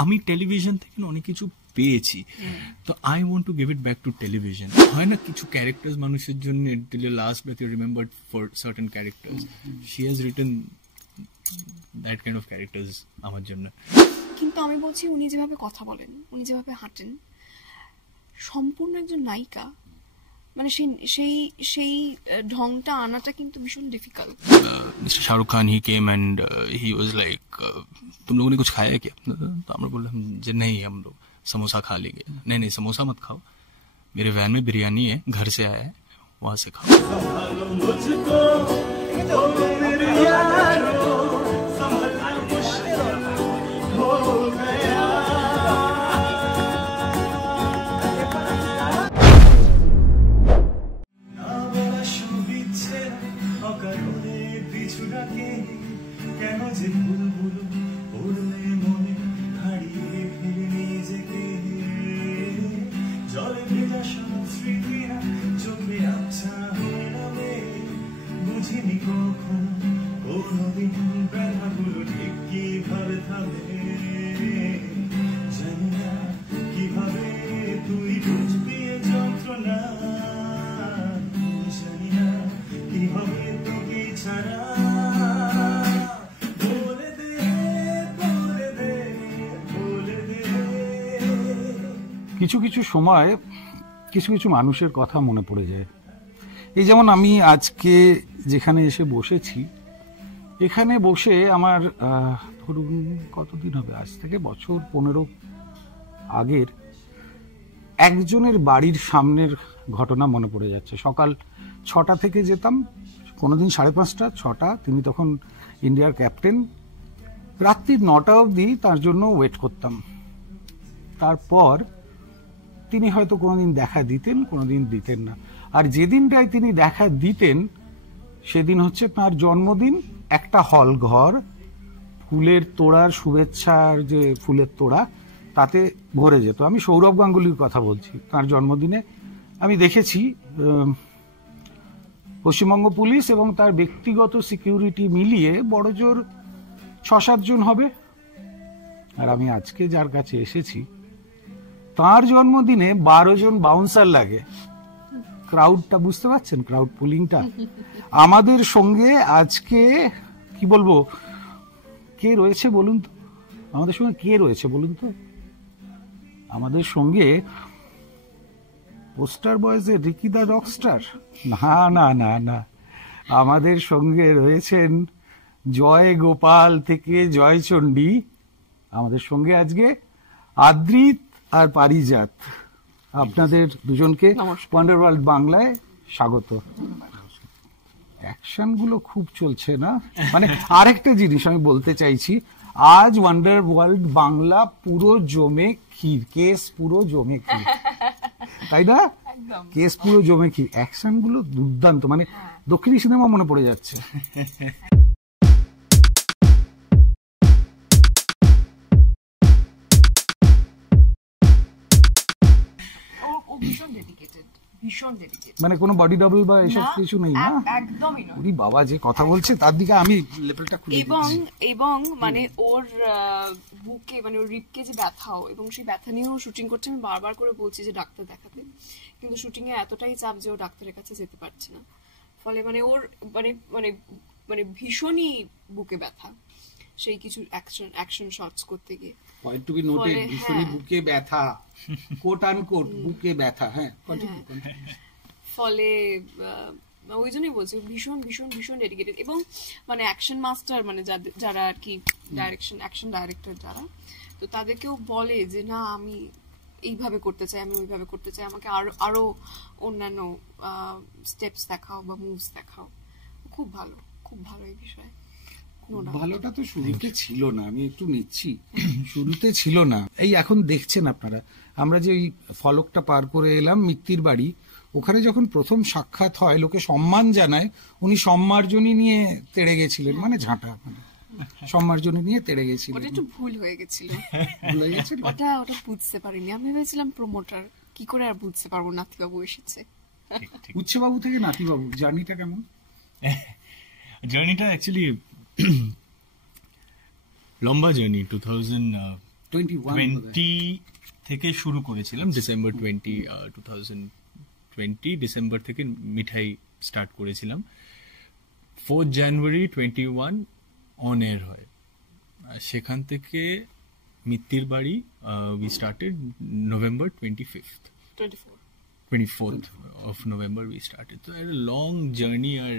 আমি টেলিভিশন থেকে অনেক কিছু পেয়েছি, তো I want to give it back to television. হয় না কিছু ক্যারেক্টার্স মানুষের জন্য till last breath you remembered for certain characters, she has written that kind of characters আমার জন্য। কিন্তু আমি বলছি উনি যেভাবে কথা বলেন, উনি যেভাবে হাঁটেন, সম্পূর্ণ একজন নায়িকা, মানে সেই সেই ঢংটা আনাটা কিন্তু ভীষণ difficult. Mister Shahrukh Khan he came and he was like तुम लोगों ने कुछ खाया है क्या? तो हम लोग बोले जी नहीं, हम लोग समोसा खा लेंगे। नहीं नहीं, समोसा मत खाओ, मेरे वैन में बिरयानी है, घर से आया है, वहां से खाओ। কিছু কিছু সময় কিছু কিছু মানুষের কথা মনে পড়ে যায়। এই যেমন আমি আজকে যেখানে এসে বসেছি, এখানে বসে আমার ধরুন কতদিন হবে, আজ থেকে বছর 15 আগের একজনের বাড়ির সামনের ঘটনা মনে পড়ে যাচ্ছে। সকাল 6টা থেকে যেতাম, কোনোদিন 5:30, 6টা, তিনি তখন ইন্ডিয়ার ক্যাপ্টেন। রাত্রি 9টা অবধি তার জন্য ওয়েট করতাম। তারপর তিনি হয়তো কোনোদিন দেখা দিতেন, কোনোদিন দিতেন না। আর যেদিনটায় তিনি দেখা দিতেন সেদিন হচ্ছে তার জন্মদিন। একটা হল ঘর ফুলের তোড়ার, শুভেচ্ছার যে ফুলের তোড়া, তাতে ভরে যেত। আমি সৌরভ গাঙ্গুলির কথা বলছি। তার জন্মদিনে আমি দেখেছি পশ্চিমবঙ্গ পুলিশ এবং তার ব্যক্তিগত সিকিউরিটি মিলিয়ে বড়জোর 6-7 জন হবে। আর আমি আজকে যার কাছে এসেছি, তার জন্মদিনে 12 জন বাউন্সার লাগে। ক্রাউডটা বুঝতে পারছেন, ক্রাউড পুলিংটা। আমাদের সঙ্গে আজকে কি বলবো, কে রয়েছে বলুন তো? আমাদের সঙ্গে কে রয়েছে বলুন তো? আমাদের সঙ্গে পোস্টার বয়েজের রিকি দা রকস্টার? না না না না, আমাদের সঙ্গে রয়েছেন জয় গোপাল থেকে জয়চণ্ডী। আমাদের সঙ্গে আজকে আদ্রিত আর পারিজাত। আপনাদের দুজনকে ওয়ান্ডার ওয়ার্ল্ড বাংলায় স্বাগত। অ্যাকশন গুলো খুব চলছে না? মানে আরেকটা জিনিস আমি বলতে চাইছি, আজ ওয়ান্ডার ওয়ার্ল্ড বাংলা পুরো জমে ক্ষীর, কেস পুরো জমে ক্ষীর, তাই না? কেস পুরো জমে ক্ষীর। অ্যাকশন গুলো দুর্দান্ত, মানে দক্ষিণী সিনেমা মনে পড়ে যাচ্ছে। মানে কোনো বডি ডাবল বা এসব কিছু নেই না? একদমই না। ওরে বাবা, যে কথা বলছে তার দিকে আমি লেভেলটা খুলে দিচ্ছি। এবং মানে ওর বুকে, মানে ওর রিবকে যে ব্যথাও, এবং সেই ব্যথা নিয়েও শুটিং করছে। আমি বারবার করে বলছি যে ডাক্তার দেখাতে, কিন্তু শুটিং এ এতটাই চাপ যে ও ডাক্তারের কাছে যেতে পারছে না। ফলে মানে ওর মানে মানে মানে ভীষণই বুকে ব্যথা, সেই কিছু অ্যাকশন শটস করতে গিয়ে। পয়েন্ট টু বি নোটেড, ভীষণই বুকে ব্যথা, কোট আনকোট বুকে ব্যথা। হ্যাঁ, ফলে ওই জন্যই বলছি ভীষণ ভীষণ ভীষণ ডেডিকেটেড। এবং মানে অ্যাকশন মাস্টার, মানে যারা আর কি অ্যাকশন ডাইরেক্টর যারা, তো তাদেরকেও বলে যে না, আমি এইভাবে করতে চাই, আমি ওইভাবে করতে চাই, আমাকে আরো অন্যান্য স্টেপস দেখাও বা মুভস দেখাও। খুব ভালো, খুব ভালো এই বিষয়ে। ভালোটা তো শুরুতে ছিল না, আমি একটু নিচ্ছি, শুরুতে ছিল না। এই এখন দেখছেন আপনারা, আমরা যে ওই ফলকটা পার করে এলাম মিত্তির বাড়ি, ওখানে যখন প্রথম সাক্ষাৎ হয়, লোকে সম্মান জানায়, উনি সম্মার্জনী নিয়ে তেড়ে গেছিলেন, মানে ঝাঁটা, মানে সম্মার্জনী নিয়ে তেড়ে গেছিলেন। ওটা একটু ভুল হয়ে গেছিল, ওটা বুঝতে পারিনি। আমি ভেবেছিলাম প্রমোটার, কি করে আর বুঝতে পারবো নাতিবাবু এসেছে। উচ্ছেবাবু থেকে নাতিবাবু, জার্নিটা কেমন? জার্নিটা অ্যাকচুয়ালি লম্বা জার্নি। 2000 20 থেকে শুরু করেছিলাম, ডিসেম্বর 2020 ডিসেম্বর থেকে মিঠাই স্টার্ট করেছিলাম। 4 জানুয়ারি 21 অন এয়ার হয়। সেখান থেকে মিত্তির বাড়ি we started November 24th of November we started. So a long journey, আর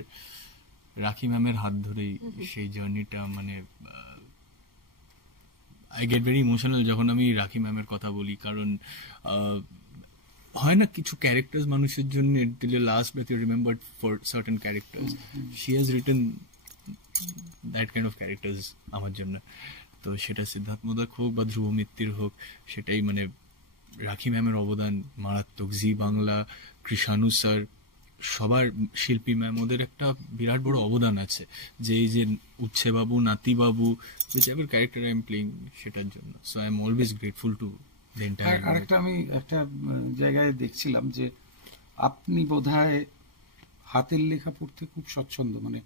রাখি ম্যামের হাত ধরেই সেই জার্নিটা, মানে আই গেট ভেরি ইমোশনাল যখন আমি রাখি ম্যামের কথা বলি, কারণ হয় না কিছু ক্যারেক্টার্স মানুষের জন্য till your last breath you remembered for certain characters. She has written that kind of characters আমার জন্য। তো সেটা সিদ্ধার্থ মোদক হোক বা ধ্রুব মিত্তির হোক, সেটাই মানে রাখি ম্যামের অবদান মারাত্মক। জি বাংলা, কৃষাণু স্যার, সবার, শিল্পী ম্যাম, ওদের একটা বিরাট বড় অবদান আছে যে এই যে উচ্ছে বাবু, নাতি বাবু, whichever character I am playing, সেটার জন্য। So I am always grateful to the entire। আরেকটা আমি একটা জায়গায় দেখছিলাম যে আপনি বোধহয় হাতের লেখা পড়তে খুব স্বচ্ছন্দ, মানে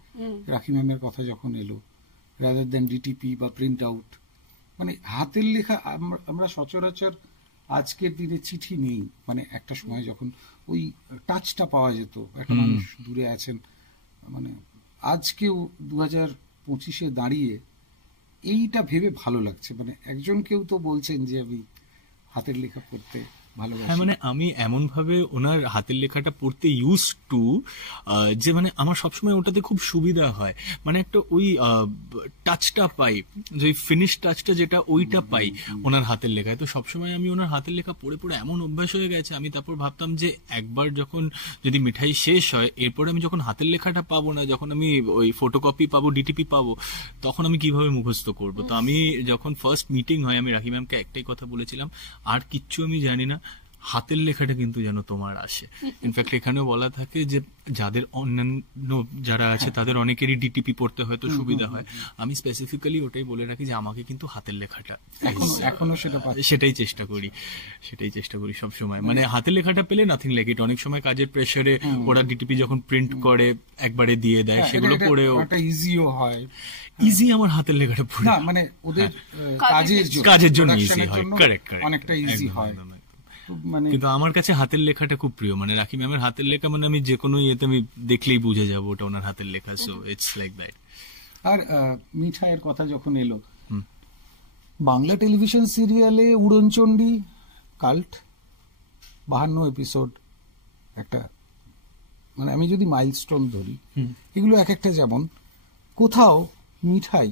রাখি ম্যামের কথা যখন এলো, রাদার দেন ডিটিপি বা প্রিন্ট আউট, মানে হাতের লেখা আমরা সচরাচর আজকের দিনে চিঠি নেই, মানে একটা সময় যখন ওই টাচটা পাওয়া যেত, একটা মানুষ দূরে আছেন, মানে আজকেও 2025 দাঁড়িয়ে এইটা ভেবে ভালো লাগছে, মানে একজন কেউ তো বলছেন যে আমি হাতের লেখা পড়তে ভালোবাসি। হ্যাঁ, মানে আমি এমন ভাবে ওনার হাতের লেখাটা পড়তে ইউজ টু, যে মানে আমার সবসময় ওটাতে খুব সুবিধা হয়, মানে একটা ওই টাচটা পাই, যে ফিনিশ টাচটা যেটা ওইটা পাই ওনার হাতের লেখায়। তো সবসময় আমি ওনার হাতের লেখা পড়ে পড়ে এমন অভ্যাস হয়ে গেছে, আমি তারপর ভাবতাম যে একবার যখন যদি মিঠাই শেষ হয়, এরপরে আমি যখন হাতের লেখাটা পাবো না, যখন আমি ওই ফটোকপি পাবো, ডিটিপি পাবো, তখন আমি কিভাবে মুখস্থ করবো। তো আমি যখন ফার্স্ট মিটিং হয়, আমি রাখি ম্যামকে একটাই কথা বলেছিলাম, আর কিচ্ছু আমি জানি না, হাতের লেখাটা কিন্তু যেন তোমার আসে। ইনফ্যাক্ট এখানেও বলা থাকে যে যাদের অন্যান্য যারা আছে তাদের অনেকেরই ডিটিপি পড়তে হয়তো সুবিধা হয়, আমি স্পেসিফিক্যালি ওটাই বলে রাখি যে আমাকে কিন্তু হাতের লেখাটা, এখনো সেটাই চেষ্টা করি সবসময়। মানে হাতের লেখাটা পেলে নাথিং লাইক ইট। অনেক সময় কাজের প্রেসারে ওরা ডিটিপি যখন প্রিন্ট করে একবারে দিয়ে দেয়, সেগুলো পড়েও ইজিও হয়। ইজি আমার হাতের লেখাটা পড়ে, মানে ওদের কাজের জন্য ইজি হয়, কারেক্ট, অনেকটা ইজি হয়। কিন্তু আমার কাছে হাতের লেখাটা খুব প্রিয়, মানে রাখি ম্যামের হাতের লেখা মানে আমি যে কোনো ইয়েতে আমি দেখলেই বুঝে যাবো ওটা ওনার হাতের লেখা। So it's like that. আর মিঠাইয়ের কথা যখন এলো, বাংলা টেলিভিশন সিরিয়ালে উড়নচণ্ডী কাল্ট 52 এপিসোড, একটা মানে আমি যদি মাইলস্টোন ধরি, এগুলো এক একটা যেমন কোথাও মিঠাই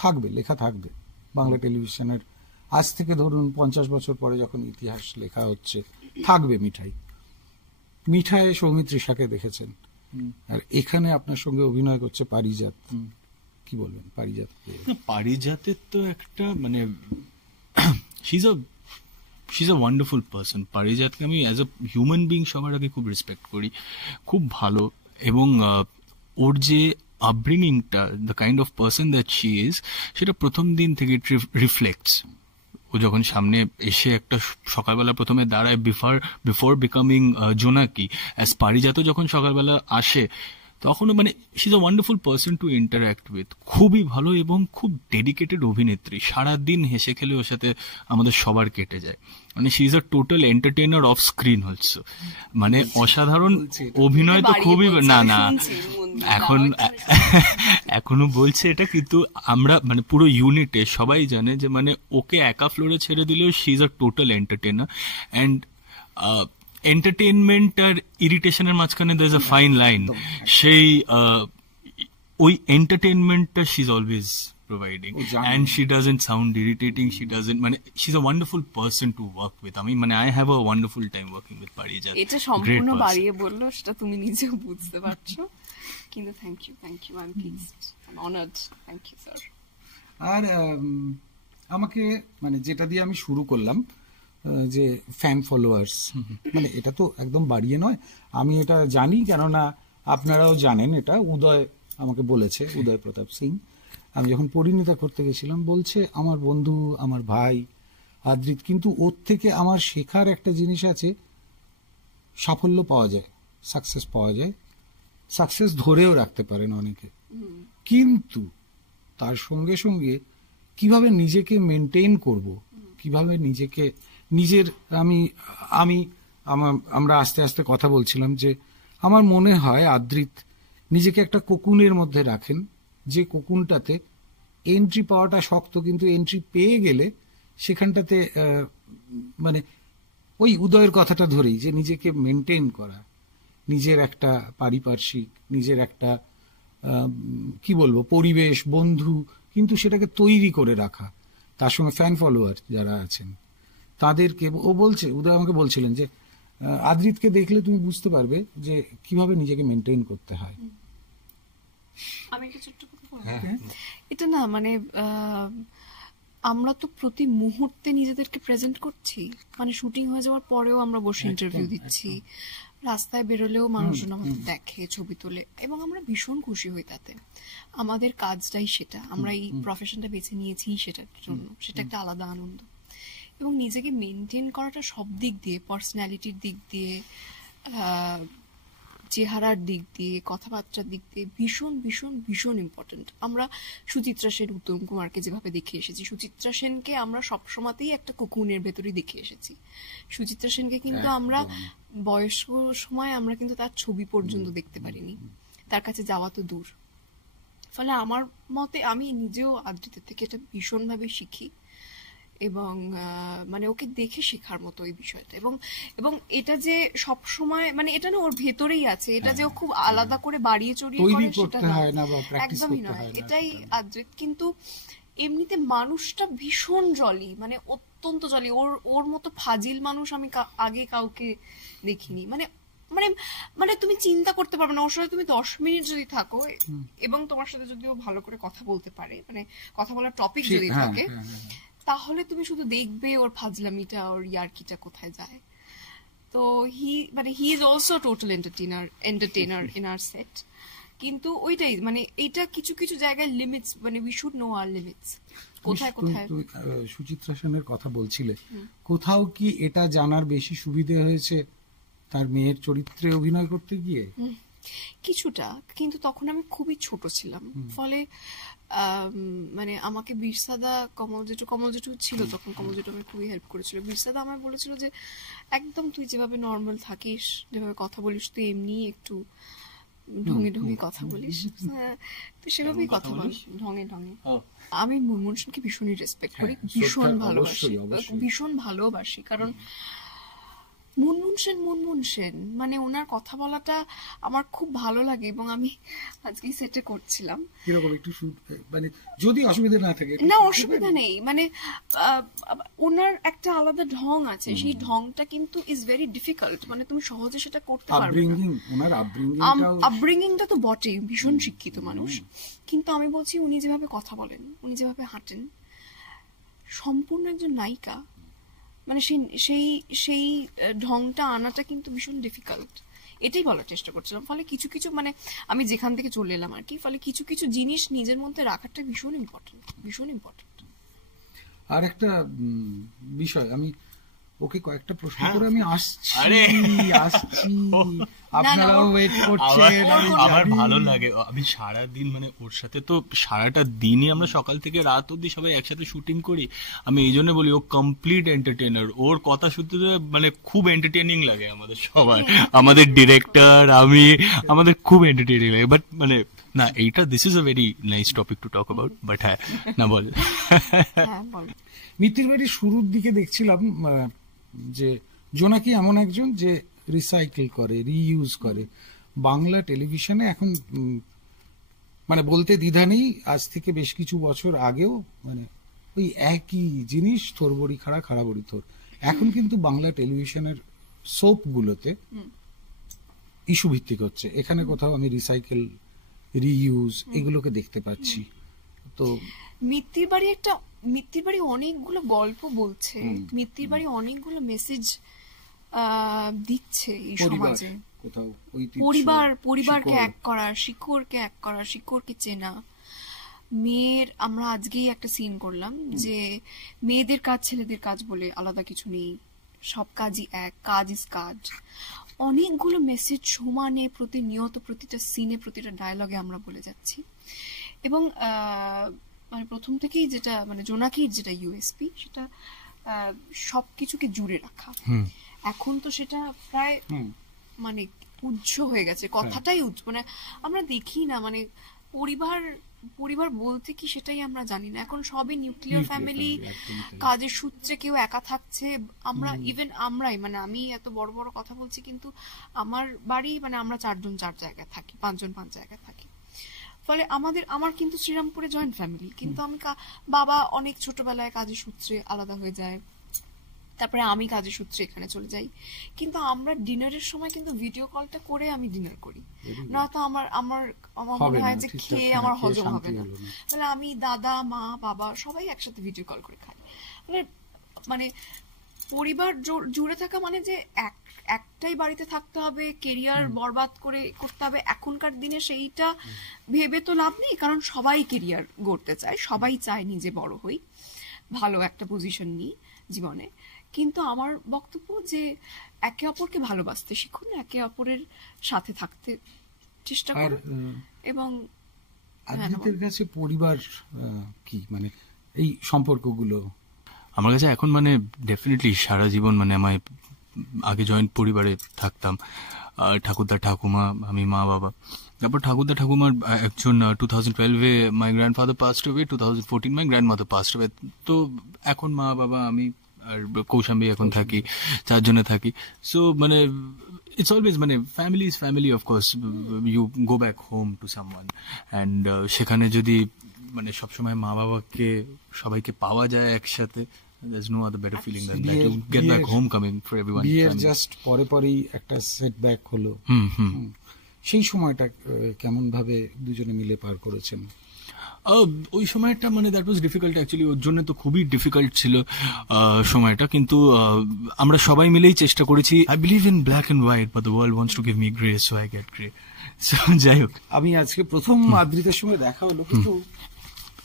থাকবে, লেখা থাকবে বাংলা টেলিভিশনের। আজ থেকে ধরুন 50 বছর পরে যখন ইতিহাস লেখা হচ্ছে, থাকবে মিঠাই। সৌমিত্রিষাকে দেখেছেন, আর এখানে আপনার সঙ্গে অভিনয় করছে পারিজাত। কি বলবেন পারিজাতের? তো একটা মানে she is a wonderful person. পারিজাতকে আমি অ্যাজ আ হিউম্যান বিং সবার আগে খুব রেসপেক্ট করি, খুব ভালো। এবং ওর যে আপব্রিঙ্গিংটা, the kind of person that she is, সেটা প্রথম দিন থেকে রিফ্লেক্টস। ও যখন সামনে এসে একটা সকালবেলা প্রথমে দাঁড়ায়, বিফোর বিকামিং জোনাকি, অ্যাজ পারিজাত যখন সকালবেলা আসে, তখনও মানে she is a wonderful person to interact with. খুবই ভালো এবং খুব ডেডিকেটেড অভিনেত্রী। সারাদিন হেসে খেলে ওর সাথে আমাদের সবার কেটে যায়। মানে she is a total entertainer off screen also. মানে অসাধারণ অভিনয় তো খুবই, না এখনো বলছে এটা, কিন্তু আমরা মানে পুরো ইউনিটে সবাই জানে যে মানে ওকে একা ফ্লোরে ছেড়ে দিলেও she is a total entertainer. And entertainment আর ইরিটেশনের মাঝখানে there is a fine line. সেই ওই এন্টারটেইনমেন্টটা she is always providing, and she doesn't sound irritating, she doesn't, মানে she's a wonderful person to work with. I mean, I have a wonderful time working with Parijat. এটা সম্পূর্ণ বাড়িয়ে বললো, সেটা তুমি নিজেও বুঝতে পারছো, কিন্তু thank you, I'm pleased, I'm honored, thank you sir. আর আমাকে মানে যেটা দিয়ে আমি শুরু করলাম, যে ফ্যান ফলোয়ার্স, মানে এটা তো একদম বাড়িয়ে নয়, আমি এটা জানি, কেননা আপনারাও জানেন, এটা উদয় আমাকে বলেছে, উদয় প্রতাপ সিং। আমি যখন পরিণীতা করতে গেছিলাম, বলছে আমার বন্ধু, আমার ভাই আদ্রিত, কিন্তু ওর থেকে আমার শেখার একটা জিনিস আছে, সাফল্য পাওয়া যায়, সাকসেস পাওয়া যায়, সাকসেস ধরেও রাখতে পারেন অনেকে, কিন্তু তার সঙ্গে সঙ্গে কিভাবে নিজেকে মেনটেন করব, কিভাবে নিজেকে নিজের আমরা আস্তে আস্তে কথা বলছিলাম যে আমার মনে হয় আদ্রিত নিজেকে একটা কোকুনের মধ্যে রাখেন, যে কোকুনটাতে এন্ট্রি পাওয়াটা শক্ত, কিন্তু এন্ট্রি পেয়ে গেলে সেখানটাতে মানে ওই উদয়ের কথাটা ধরেই যে নিজেকে মেনটেন করা, নিজের একটা পারিপার্শ্বিক, নিজের একটা কি বলবো পরিবেশ, বন্ধু, কিন্তু সেটাকে তৈরি করে রাখা, তার সঙ্গে ফ্যান ফলোয়ার যারা আছেন তাদেরকে। উদয় আমাকে বলছিলেন যে আদ্রিতকে দেখলে তুমি বুঝতে পারবে যে কিভাবে নিজেকে মেনটেন করতে হয়। আমি একটা ছোট্ট কথা বলবো। এটা না মানে আমরা তো প্রতি মুহূর্তে নিজেদেরকে প্রেজেন্ট করছি, মানে শুটিং হয়ে যাওয়ার পরেও আমরা বসে ইন্টারভিউ দিচ্ছি, রাস্তায় বেরোলেও মানুষজন আমাদের দেখে, ছবি তোলে, এবং আমরা ভীষণ খুশি হই তাতে। আমাদের কাজটাই সেটা, আমরা এই প্রফেশনটা বেছে নিয়েছি সেটার জন্য, সেটা একটা আলাদা আনন্দ। এবং নিজেকে মেনটেন করাটা সব দিক দিয়ে, পার্সোনালিটির দিক দিয়ে, চেহারার দিক দিয়ে, কথাবার্তার দিক দিয়ে ভীষণ ভীষণ ভীষণ ইম্পর্টেন্ট। আমরা সুচিত্রা সেন, উত্তম কুমারকে যেভাবে দেখে এসেছি, সুচিত্রা সেনকে আমরা সবসময়তেই একটা কোকুনের ভেতরেই দেখে এসেছি। সুচিত্রা সেনকে কিন্তু আমরা বয়স্ক সময় আমরা কিন্তু তার ছবি পর্যন্ত দেখতে পারিনি, তার কাছে যাওয়া তো দূর। ফলে আমার মতে আমি নিজেও আদ্রিতের থেকে এটা ভীষণভাবে শিখি, এবং মানে ওকে দেখে শেখার মতো এই বিষয়টা। এবং এটা যে সব সময় মানে এটা না ওর ভেতরেই আছে, এটা যে ও খুব আলাদা করে বাড়িয়ে চড়িয়ে করে সেটা একদমই নয়, এটাই আদ্রিত। কিন্তু এমনিতে মানুষটা ভীষণ জলি, মানে অত্যন্ত জলি। ওর মতো ফাজিল মানুষ আমি আগে কাউকে দেখিনি। মানে মানে মানে তুমি চিন্তা করতে পারবে না, ওর সাথে তুমি 10 মিনিট যদি থাকো এবং তোমার সাথে যদি ও ভালো করে কথা বলতে পারে, মানে কথা বলার টপিক যদি থাকে, তাহলে তুমি শুধু দেখবে ওর ফাজলামিটা, ওর ইয়ার্কিটা কোথায় যায়। তো he is also total entertainer in our set. কিন্তু ওইটাই মানে এটা কিছু কিছু জায়গায় লিমিটস, মানে we should know our limits, কোথায় কোথায়। সুচিত্রা সেনের কথা বলছিলে, কোথাও কি এটা জানার বেশি সুবিধা হয়েছে তার মেয়ের চরিত্রে অভিনয় করতে গিয়ে? কিছুটা, কিন্তু তখন আমি খুবই ছোট ছিলাম, ফলে মানে আমাকে বীরসাদা, কমল জেঠু ছিল তখন, কমল জেঠু আমাকে খুবই হেল্প করেছিল। বীরসাদা আমায় বলেছিল যে একদম তুই যেভাবে নর্মাল থাকিস, যেভাবে কথা বলিস, তুই এমনি একটু ঢঙে ঢঙে কথা বলিস, তুই সেভাবেই কথা বলিস, ঢঙে ঢঙে। আমি মুনমুন সেনকে ভীষণই রেসপেক্ট করি, ভীষণ ভালোবাসি, কারণ মুনমুন সেন মানে ওনার কথা বলাটা আমার খুব ভালো লাগে। এবং আমি আজকে সেটে করছিলাম, এরকম একটু মানে যদি অসুবিধা না থাকে, না অসুবিধা নেই, মানে ওনার একটা আলাদা ঢং আছে, সেই ঢংটা কিন্তু ইজ ভেরি ডিফিকাল্ট, মানে তুমি সহজে সেটা করতে পারবে না। আপব্রিঙ্গিংটা তো বটেই, ভীষণ শিক্ষিত মানুষ, কিন্তু আমি বলছি উনি যেভাবে কথা বলেন, উনি যেভাবে হাঁটেন, সম্পূর্ণ একজন নায়িকা, মানে সেই ঢংটা আনাটা কিন্তু ভীষণ ডিফিকাল্ট, এটাই বলার চেষ্টা করছিলাম। ফলে কিছু কিছু মানে আমি যেখান থেকে চলে এলাম আর কি, ফলে কিছু কিছু জিনিস নিজের মধ্যে রাখাটা ভীষণ ইম্পর্টেন্ট। আর একটা বিষয়, আমি ওকে কয়েকটা প্রশ্ন করে আমি আসছি, আপনারাও ওয়েট করছেন। আমার ভালো লাগে, আমি সারাদিন মানে ওর সাথে তো সারাটা দিনই আমরা সকাল থেকে রাত অব্দি সবাই একসাথে শুটিং করি। আমি এই জন্য বলি ও কমপ্লিট এন্টারটেইনার, ওর কথা শুনতে মানে খুব এন্টারটেইনিং লাগে আমাদের সবাই, আমাদের ডিরেক্টর, আমাদের খুব এন্টারটেইনিং লাগে। বাট মানে না, এইটা this is a very nice topic to talk about, but হ্যাঁ না বল। মিত্তির বাড়ির শুরুর দিকে দেখছিলাম যে জোনাকি এমন একজন যে রিসাইকেল করে, রিইউজ করে। বাংলা টেলিভিশনে এখন মানে বলতে দ্বিধা নেই, আজ থেকে বেশ কিছু বছর আগেও মানে ওই একই জিনিস, থোর বড়ি খাড়া, খাড়া বড়ি থোর। এখন কিন্তু বাংলা টেলিভিশনের সোপ গুলোতে ইস্যু ভিত্তিক হচ্ছে, এখানে কোথাও আমি রিসাইকেল, রিইউজ এগুলোকে দেখতে পাচ্ছি। তো মিত্তির বাড়ি অনেকগুলো গল্প বলছে, মিত্তির বাড়ি অনেকগুলো মেসেজ দিচ্ছে এই সমাজে। পরিবারকে এক করা, শিকড়কে চেনা। মেয়ের, আমরা আজকেই একটা সিন করলাম যে মেয়েদের কাজ ছেলেদের কাজ বলে আলাদা কিছু নেই, সব কাজই এক, কাজ ইজ কাজ। অনেকগুলো মেসেজ সমানে প্রতিনিয়ত প্রতিটা সিনে, প্রতিটা ডায়লগে আমরা বলে যাচ্ছি। এবং মানে প্রথম থেকেই যেটা মানে জোনাকির যেটা ইউএসপি সেটা সবকিছুকে জুড়ে রাখা। এখন তো সেটা প্রায় মানে উজ্জ হয়ে গেছে, কথাটাই মানে আমরা দেখি না, মানে পরিবার বলতে কি সেটাই আমরা জানি না। এখন সবই নিউক্লিয়ার ফ্যামিলি, কাজের সূত্রে কেউ একা থাকছে। আমরা ইভেন আমরাই, মানে আমি এত বড় বড় কথা বলছি কিন্তু আমার বাড়ি মানে আমরা 4 জন 4 জায়গায় থাকি, 5 জন 5 জায়গায় থাকি। ফলে আমার কিন্তু শ্রীরামপুরে জয়েন্ট ফ্যামিলি, কিন্তু আমি বাবা অনেক ছোটবেলায় কাজের সূত্রে আলাদা হয়ে যায়, তারপরে আমি কাজের সূত্রে এখানে চলে যাই। কিন্তু আমরা ডিনারের সময় কিন্তু ভিডিও কলটা করে আমি ডিনার করি, নয়তো আমার মনে হয় যে খেয়ে আমার হজম হবে না। তাহলে আমি দাদা মা বাবা সবাই একসাথে ভিডিও কল করে খাই। মানে পরিবার জুড়ে থাকা মানে যে একটাই বাড়িতে থাকতে হবে, কেরিয়ার বরবাদ করতে হবে, এখনকার দিনে সেইটা ভেবে তো লাভ নেই, কারণ সবাই কেরিয়ার গড়তে চায়, সবাই চায় নিজে বড় হই, ভালো একটা পজিশন নিই জীবনে। কিন্তু আমার বক্তব্য যে একে অপরকে ভালোবাসতে শিখুন, একে অপরের সাথে থাকতে চেষ্টা করুন। এবং আপনাদের কাছে পরিবার কি, মানে এই সম্পর্কগুলো? আমার কাছে এখন মানে ডেফিনেটলি সারা জীবন, মানে আমি আগে জয়েন্ট পরিবারে থাকতাম, ঠাকুরদা ঠাকুমা, আমি মা বাবা। তারপর ঠাকুরদা ঠাকুমার একজন 2012-এ my grandfather passed away, 2014 my grandmother passed away. তো এখন মা বাবা আমি আর কৌশাম্বী এখন থাকি, 4 জনে থাকি। সো মানে it's always মানে family is family, of course. You go back home to someone and সেখানে যদি মানে সবসময় মা বাবাকে সবাইকে পাওয়া যায় একসাথে, there's no other better feeling than that. You get back homecoming for everyone. বিয়ের জাস্ট পরেই একটা সেটব্যাক হলো, সেই সময়টা কেমন ভাবে দুজনে মিলে পার করেছেন? ওই সময়টা মানে দ্যাট ওয়াজ ডিফিকাল্ট অ্যাকচুয়ালি, ওর জন্য তো খুবই ডিফিকাল্ট ছিল সময়টা। কিন্তু আমরা সবাই মিলেই চেষ্টা করেছি। I believe in black and white, but the world wants to give me grey, so I get grey. So যাই হোক, আমি আজকে প্রথম আদ্রিতের সঙ্গে দেখা হলো, কিন্তু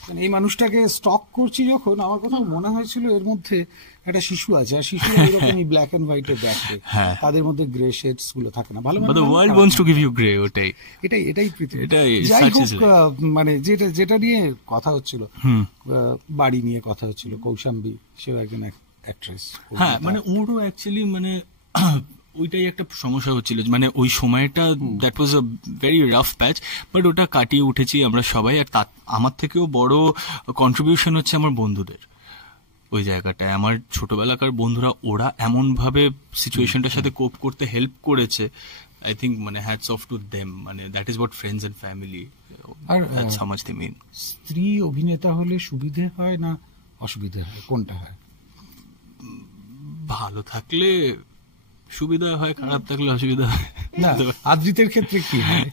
মানে এই মানুষটাকে স্টক করছি যখন, আমার কথা মনে হয়েছিল এর মধ্যে একটা শিশু আছে, আর শিশু এরকমই ব্ল্যাক এন্ড হোয়াইট এ দেখে, তাদের মধ্যে গ্রে শেডস গুলো থাকে না। ভালো, but the world wants to give you grey, এটাই পৃথিবী। যাই হোক, মানে যেটা নিয়ে কথা হচ্ছিল, বাড়ি নিয়ে কথা হচ্ছিল, কৌশাম্বী সেও একজন অ্যাক্ট্রেস। হ্যাঁ, মানে ওরও অ্যাকচুয়ালি মানে ওইটাই একটা সমস্যা হচ্ছিল, মানে ওই সময়টা that was a very rough patch, but ওটা কাটিয়ে উঠেছি আমরা সবাই। আর আমার থেকেও বড় কন্ট্রিবিউশন হচ্ছে আমার বন্ধুদের ওই জায়গাটায়। আমার ছোটবেলাকার বন্ধুরা, ওরা এমন ভাবে সিচুয়েশনটার সাথে কোপ করতে হেল্প করেছে, আই থিঙ্ক মানে হ্যাটস অফ টু দেম। মানে that is what friends and family, আর that's how much they mean. স্ত্রী অভিনেতা হলে সুবিধে হয় না অসুবিধে হয়, কোনটা হয়? ভালো থাকলে সুবিধা হয়, খারাপ থাকলে অসুবিধা হয়। না, আদ্রিতের ক্ষেত্রে কি হয়?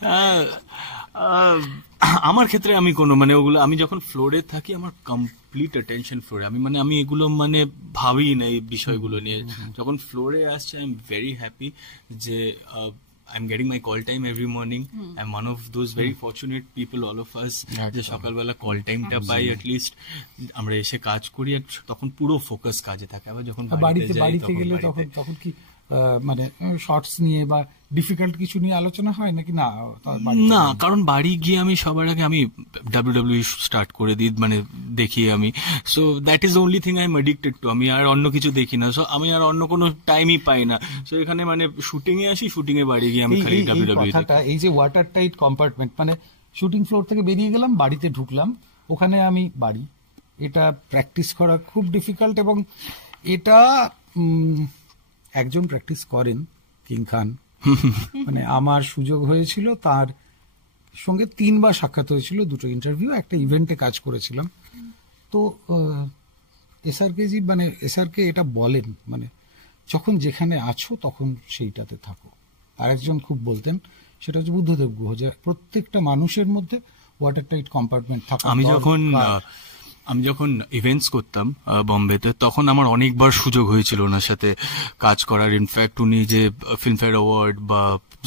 আমার ক্ষেত্রে আমি কোনো মানে ওগুলো, আমি যখন ফ্লোরে থাকি আমার কমপ্লিট অ্যাটেনশন ফ্লোরে, আমি এগুলো মানে ভাবি না এই বিষয়গুলো নিয়ে। যখন ফ্লোরে আসছে আই এম ভেরি হ্যাপি যে I'm getting my call time every morning. I'm one of those very fortunate people, all of us, যে সকালবেলা কল টাইমটা পাই, অ্যাটলিস্ট আমরা এসে কাজ করি, আর তখন পুরো ফোকাস কাজে থাকে। আবার যখন বাড়িতে গেলে তখন কি মানে শর্টস নিয়ে বা ডিফিকাল্ট কিছু নিয়ে আলোচনা হয় নাকি? না, কারণ বাড়ি গিয়ে আমি সবার আগে আমি WWE স্টার্ট করে দিই, মানে দেখি আমি। So that is only thing I am addicted to. আমি আর অন্য কিছু দেখি না, সো আমি আর অন্য কোনো টাইমই পাই না। সো এখানে মানে শুটিং এ আসি, শুটিং এ বাড়ি গিয়ে আমি খালি WWE দেখি। এই যে ওয়াটার টাইট কম্পার্টমেন্ট, মানে শুটিং ফ্লোর থেকে বেরিয়ে গেলাম, বাড়িতে ঢুকলাম, ওখানে আমি বাড়ি, এটা প্র্যাকটিস করা খুব ডিফিকাল্ট। এবং এটা একজন প্র্যাকটিস করেন, কিং খান, মানে আমার সুযোগ হয়েছিল তার সঙ্গে 3 বার সাক্ষাৎ হয়েছিল, 2টো ইন্টারভিউ, একটা ইভেন্টে কাজ করেছিলাম। তো এসআরকে এটা বলেন, মানে যখন যেখানে আছো তখন সেইটাতে থাকো। আর একজন খুব বলতেন, সেটা হচ্ছে বুদ্ধদেব গুহ, যে প্রত্যেকটা মানুষের মধ্যে ওয়াটার টাইট কম্পার্টমেন্ট থাকা। আমি যখন ইভেন্টস করতাম বম্বেতে, তখন আমার অনেকবার সুযোগ হয়েছিল ওনার সাথে কাজ করার। ইনফ্যাক্ট উনি যে ফিল্মফেয়ার অ্যাওয়ার্ড বা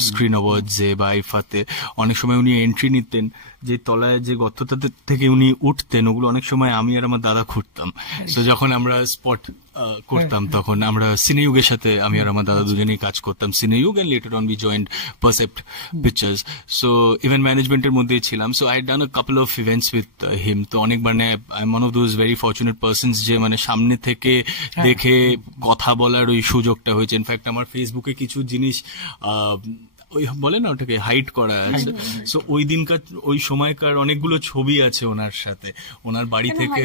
স্ক্রিন অ্যাওয়ার্ডসে বা আইফাতে অনেক সময় উনি এন্ট্রি নিতেন, যে তলায় যে গর্তটা থেকে উনি উঠতেন, ওগুলো অনেক সময় আমি আর আমার দাদা খুঁড়তাম। তো যখন আমরা স্পট করতাম তখন আমরা সিনেযুগের সাথে আমি আর আমার দাদা দুজনেই কাজ করতাম Cineyug and later on we joined Percept pictures so event ম্যানেজমেন্টের মধ্যেই ছিলাম so I done a couple of events with him তো অনেক মানে I am one of those very fortunate persons যে মানে সামনে থেকে দেখে কথা বলার ওই সুযোগটা হয়েছে ইনফ্যাক্ট আমার ফেসবুকে কিছু জিনিস ওই বলে না ওটাকে হাইড করা আছে সো ওই দিনকার ওই সময়কার অনেকগুলো ছবি আছে ওনার সাথে ওনার বাড়ি থেকে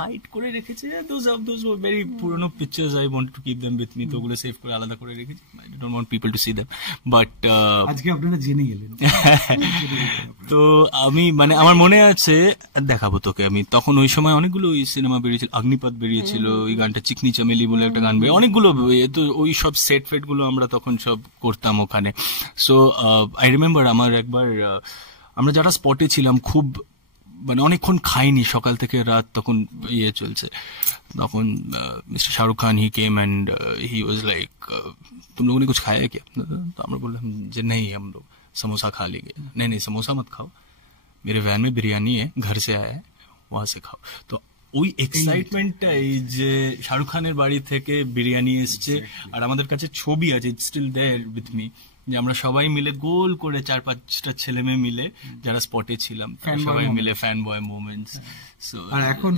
হাইড করে রেখেছে দোজ ভেরি পুরনো pictures I want to keep them with me তো ওগুলো সেভ করে আলাদা করে রেখেছি I don't want people to C them but আজকে আপনারা জেনে গেলেন তো আমি মানে আমার মনে আছে দেখাবো তোকে আমি তখন ওই সময় অনেকগুলো ওই সিনেমা বেরিয়েছিল অগ্নিপথ বেরিয়েছিল ওই গানটা চিকনি চামেলি বলে একটা গান বেরিয়ে অনেকগুলো তো ওই সব সেট ফেট গুলো আমরা তখন সব করতাম ওখানে সো আই রিমেম্বার আমার একবার আমরা যারা স্পটে ছিলাম খুব মানে অনেকক্ষণ খাইনি সকাল থেকে রাত তখন ইয়ে চলছে তখন mister Shahrukh Khan he came and he was like तुम लोगों ने कुछ खाया क्या तो আমরা বললাম যে नहीं हम लोग समोसा खा लेंगे नहीं समोसा मत खाओ मेरे वैन में बिरयानी है घर से आया है वहां से खाओ तो ওই এক্সাইটমেন্টটাই যে শাহরুখ খানের বাড়ি থেকে বিরিয়ানি এসছে আর আমাদের কাছে ছবি আছে it's still there with me যে আমরা সবাই মিলে গোল করে 4-5টা ছেলে মেয়ে মিলে যারা স্পটে ছিলাম সবাই মিলে ফ্যান বয় মোমেন্টস আর এখন